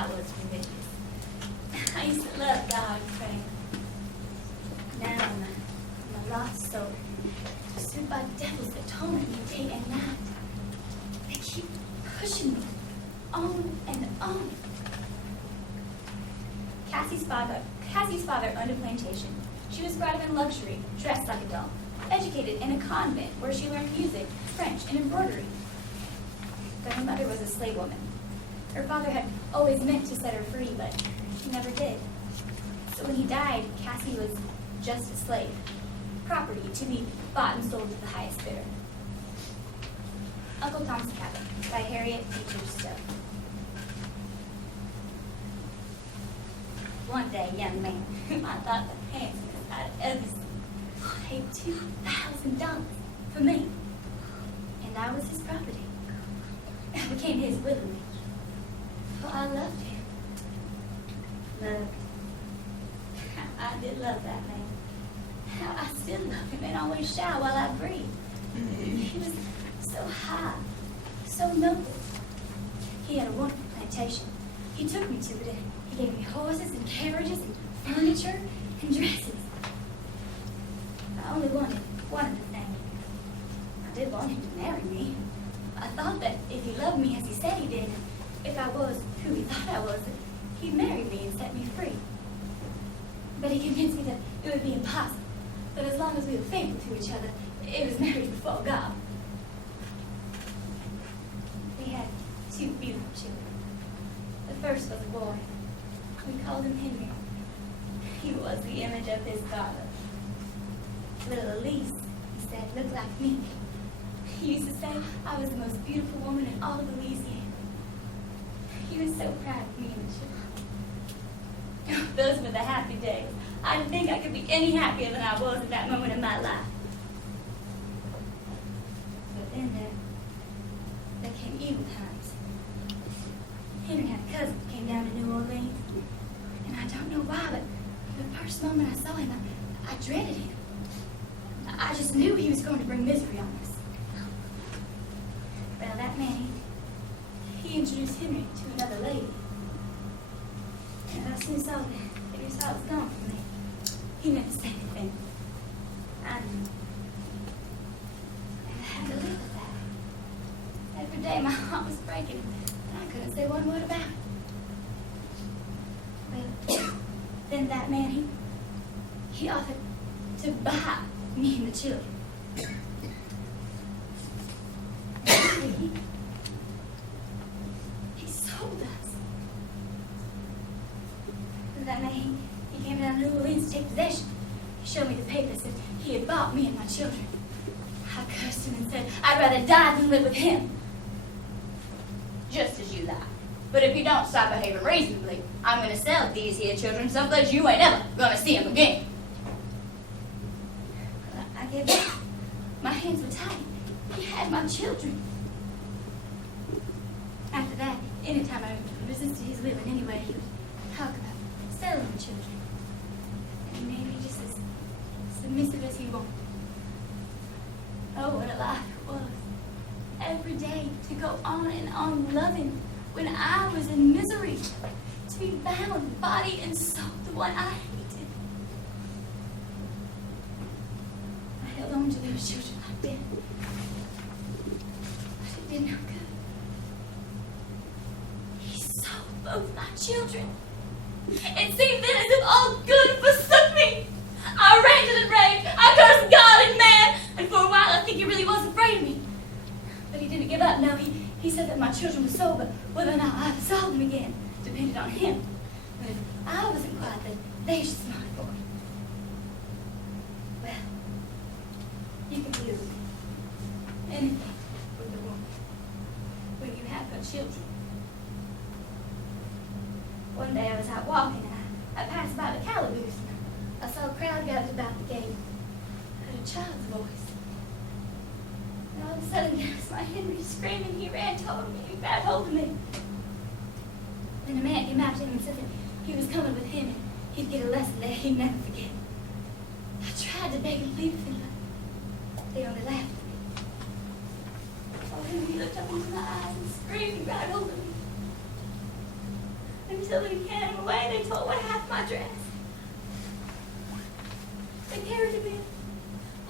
I was religious. I used to love God and pray. Now I'm a lost soul, pursued by devils that torment me day and night. They keep pushing me on and on. Cassie's father owned a plantation. She was brought up in luxury, dressed like a doll, educated in a convent where she learned music, French, and embroidery. But her mother was a slave woman. Her father had always meant to set her free, but he never did. So when he died, Cassie was just a slave, property to be bought and sold to the highest bidder. Uncle Tom's Cabin by Harriet Beecher Stowe. One day, a young man whom I thought the handsomest I'd ever seen paid $2,000 for me, and I was his property. I became his willingly, for I loved him. Love. I did love that man. How I still love him and always shall while I breathe. He was so high, so noble. He had a wonderful plantation. He took me to it. He gave me horses and carriages and furniture and dresses. I only wanted one of the things. I did want him to marry me. I thought that if he loved me as he said he did, and if I was who he thought I was, he'd marry me and set me free. But he convinced me that it would be impossible, that as long as we were faithful to each other, it was marriage before God. We had two beautiful children. The first was a boy. We called him Henry. He was the image of his father. Little Elise, he said, looked like me. He used to say I was the most beautiful woman in all of Louisiana. He was so proud of me and the children. Those were the happy days. I didn't think I could be any happier than I was at that moment in my life. But then there came evil times. Henry had a cousin who came down to New Orleans. And I don't know why, but the first moment I saw him, I dreaded him. I just knew he was going to bring misery on us. Well, that man, he introduced Henry to another lady. And I soon saw that here's how it was gone for me. He never said anything. I knew. And I had to live with that. Every day my heart was breaking, and I couldn't say one word about it. Well, then that man, he offered to buy me and the children. He sold us. And that night, he came down to New Orleans to take possession. He showed me the papers that he had bought me and my children. I cursed him and said, I'd rather die than live with him. Just as you lie. But if you don't stop behaving reasonably, I'm going to sell these here children someplace you ain't ever going to see them again. I gave up. My hands were tied. He had my children. After that, anytime I resisted his will in any way, he would talk about selling the children. And he made me just as submissive as he wanted. Oh, what a life it was. Every day to go on and on loving when I was in misery. To be bound, body and soul, to one I hated. I held on to those children like that. But it did no good. He sold both my children. It seemed then as if all good forsook me. I ranted and raved. I cursed God and man. And for a while I think he really was afraid of me. But he didn't give up. No, he said that my children were sold, but whether or not I sold them again depended on him. But if I wasn't quiet, then they should smile for me. Well, you can do anything with a woman when you have her children. One day I was out walking and I passed by the calaboose and I saw a crowd gathered about the gate. I heard a child's voice. And all of a sudden, yes, my Henry screaming, he ran toward me and grabbed hold of me. Then a man came out to him and said that he was coming with him and he'd get a lesson that he'd never forget. I tried to beg and plead with him, but they only laughed at me. Oh, Henry looked up into my eyes and screamed and grabbed hold of me. And until we carried him away, they tore away half my dress. They carried him in.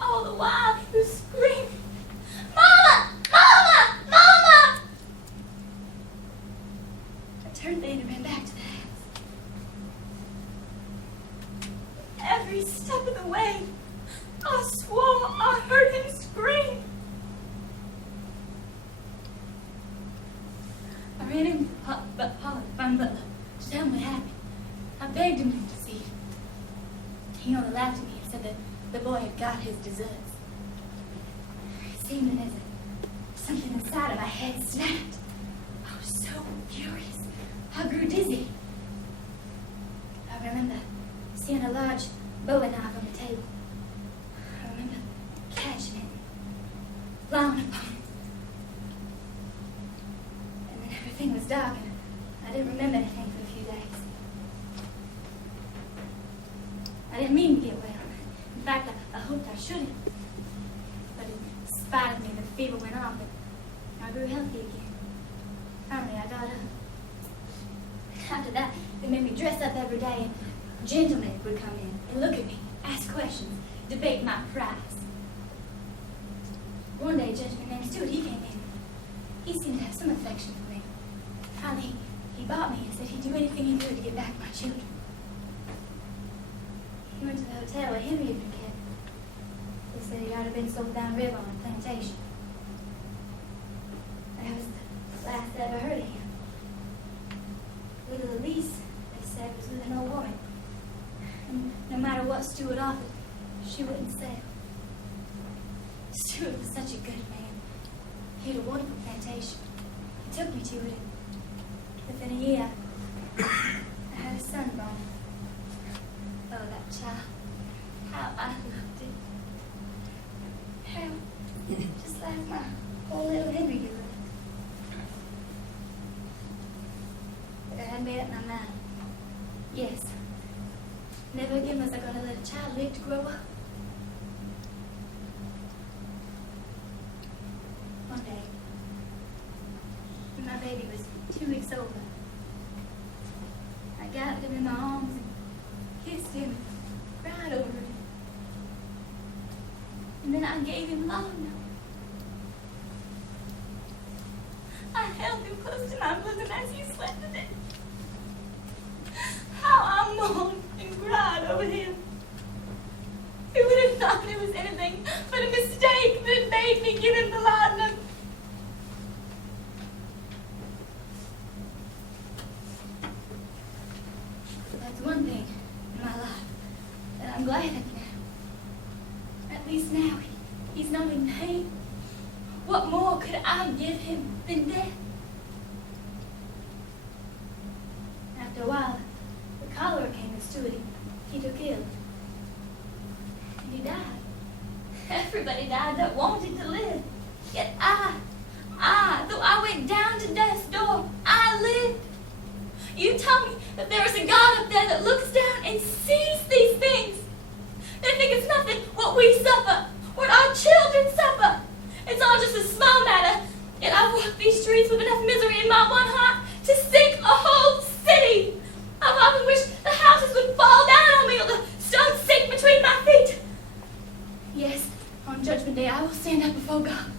All the while, he was screaming, "Mama! Mama! Mama!" I turned then and ran back to the house. Every step of the way, I swore I heard him scream. I ran in but Paul found Butler to tell him what happened. I begged him to see him. He only laughed at me and said that the boy had got his deserts. It seemed as if something inside of my head snapped. I was so furious. I grew dizzy. I remember seeing a large bowie knife on the table. I remember catching it, lying upon it. And then everything was dark and I didn't remember anything for a few days. I didn't mean to get well. In fact, I hoped I shouldn't. But in spite of me, the fever went on, but I grew healthy again. Finally, I got up. After that, they made me dress up every day, and gentlemen would come in and look at me, ask questions, debate my price. One day, a gentleman named Stewart, he came in. He seemed to have some affection for me. Finally, he bought me and said he'd do anything he could to get back my children. He went to the hotel where Henry had been kept. They said he'd already been sold down river on a plantation. That was the last I ever heard of him. Little Elise, they said, was with an old woman. And no matter what Stewart offered, she wouldn't sell. Stewart was such a good man. He had a wonderful plantation. He took me to it, and within a year, I had a son born. Oh, that child. How I loved it. How, just like my old little Henry you loved. But I had made up my mind. Yes. Never again was I going to let a child live to grow up. One day, when my baby was 2 weeks old, I gathered him in my arms and kissed him and cried over him. And then I gave him love. I held him close to my bosom as he slept in it. How I moaned and cried over him. Who would have thought it was anything but a mistake that made me give him the laudanum? That's one thing in my life that I'm glad of now. At least now he's not in pain. What more could I give him than death? After a while, the cholera came and Stewart, he took ill. And he died. Everybody died that wanted to live. Yet though I went down to death's door, I lived. You tell me that there is a God up there that looks down and sees these things. They think it's nothing what we suffer, what our children suffer. It's all just a small matter. Yet I've walked these streets with enough misery in my one heart to sink a whole city. I've often wished the houses would fall down on me or the stones sink between my feet. Yes, on Judgment Day I will stand up before God,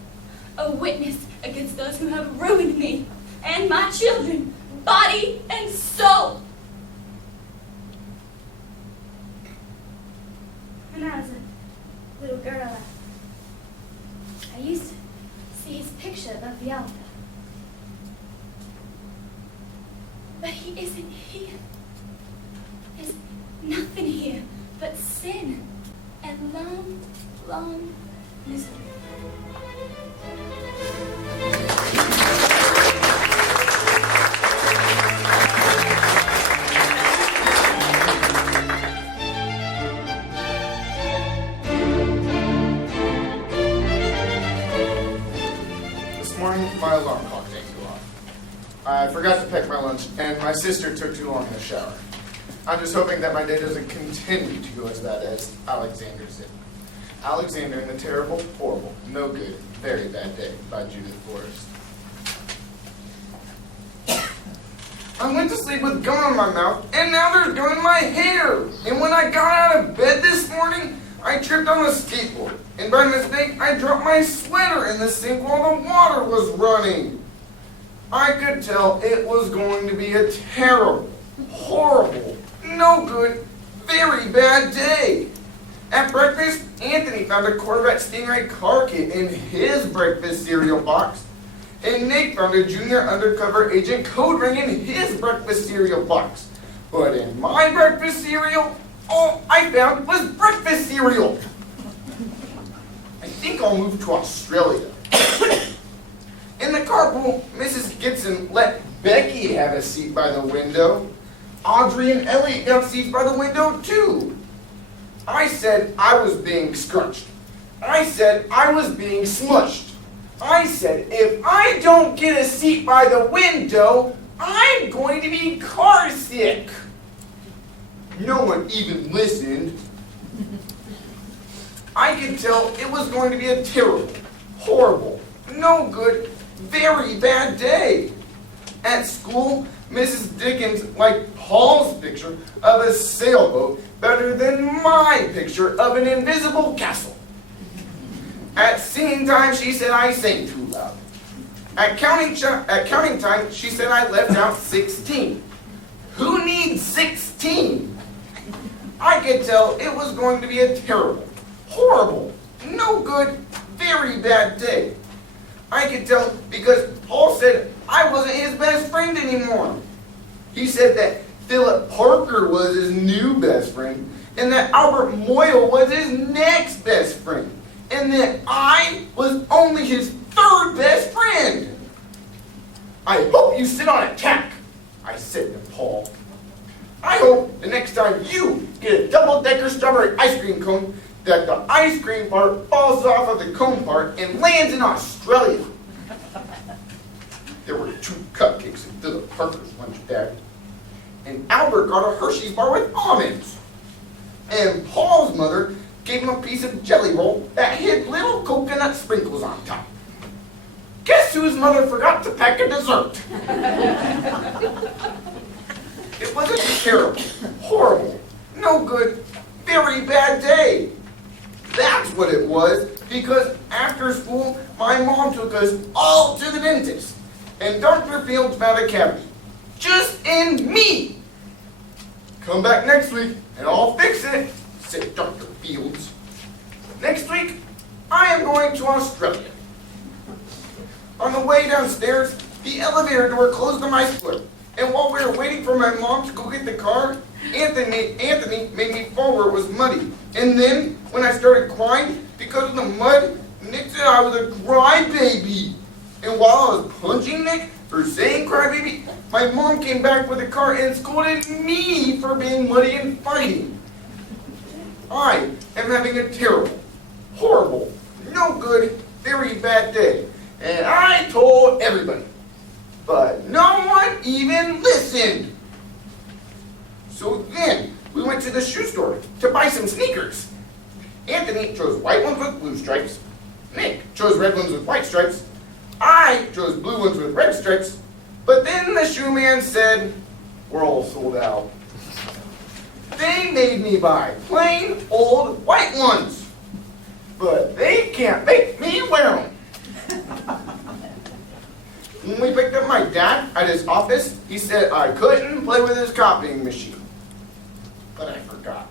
a witness against those who have ruined me and my children, body and soul. When I was a little girl, I used to see his picture above the altar. But he isn't here. There's nothing here but sin and long, long misery. My alarm clock didn't go off. I forgot to pack my lunch, and my sister took too long in the shower. I'm just hoping that my day doesn't continue to go as bad as Alexander's did. Alexander and the Terrible, Horrible, No Good, Very Bad Day by Judith Forrest. I went to sleep with gum in my mouth, and now there's gum in my hair. And when I got out of bed this morning, I tripped on a skateboard. And by mistake, I dropped my sweater in the sink while the water was running. I could tell it was going to be a terrible, horrible, no good, very bad day. At breakfast, Anthony found a Corvette Stingray car kit in his breakfast cereal box. And Nick found a junior undercover agent code ring in his breakfast cereal box. But in my breakfast cereal, all I found was breakfast cereal. I think I'll move to Australia. In the carpool, Mrs. Gibson let Becky have a seat by the window. Audrey and Elliot got seats by the window too. I said I was being scrunched. I said I was being smushed. I said, if I don't get a seat by the window, I'm going to be car sick. No one even listened. I could tell it was going to be a terrible, horrible, no good, very bad day. At school, Mrs. Dickens liked Paul's picture of a sailboat better than my picture of an invisible castle. At singing time, she said I sang too loud. At counting time, she said I left out 16. Who needs 16? I could tell it was going to be a terrible, horrible, no good, very bad day. I could tell because Paul said I wasn't his best friend anymore. He said that Philip Parker was his new best friend, and that Albert Moyle was his next best friend, and that I was only his third best friend. I hope you sit on a tack, I said to Paul. I hope the next time you get a double-decker strawberry ice cream cone that the ice cream part falls off of the cone part and lands in Australia. There were 2 cupcakes in Philip Parker's lunch bag, and Albert got a Hershey's bar with almonds. And Paul's mother gave him a piece of jelly roll that had little coconut sprinkles on top. Guess whose mother forgot to pack a dessert? It was a terrible, horrible, no good, very bad day. That's what it was, because after school, my mom took us all to the dentist, and Dr. Fields found a cavity, just in me. Come back next week, and I'll fix it, said Dr. Fields. Next week, I am going to Australia. On the way downstairs, the elevator door closed on my foot, and while we were waiting for my mom to go get the car, Anthony made me fall where it was muddy. And then, when I started crying because of the mud, Nick said I was a crybaby. And while I was punching Nick for saying crybaby, my mom came back with the car and scolded me for being muddy and fighting. I am having a terrible, horrible, no good, very bad day. And I told everybody. But no one even listened. So then, we went to the shoe store to buy some sneakers. Anthony chose white ones with blue stripes. Nick chose red ones with white stripes. I chose blue ones with red stripes. But then the shoe man said, we're all sold out. They made me buy plain old white ones. But they can't make me wear them. When we picked up my dad at his office, he said I couldn't play with his copying machine. But I forgot.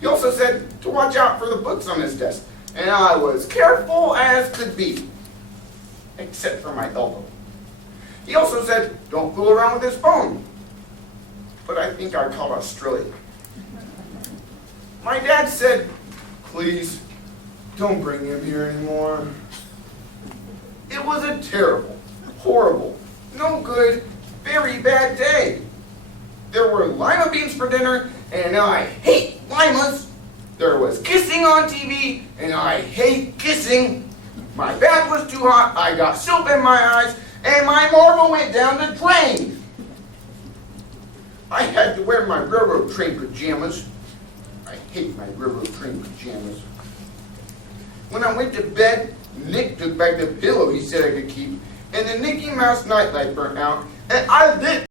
He also said to watch out for the books on his desk, and I was careful as could be, except for my elbow. He also said don't fool around with his phone, but I think I called Australia. My dad said, please, don't bring him here anymore. It was a terrible, horrible, no good, very bad day. There were lima beans for dinner, and I hate limas. There was kissing on TV, and I hate kissing. My bath was too hot, I got soap in my eyes, and my marble went down the drain. I had to wear my railroad train pajamas. I hate my railroad train pajamas. When I went to bed, Nick took back the pillow he said I could keep, and the Mickey Mouse nightlight burnt out, and I lit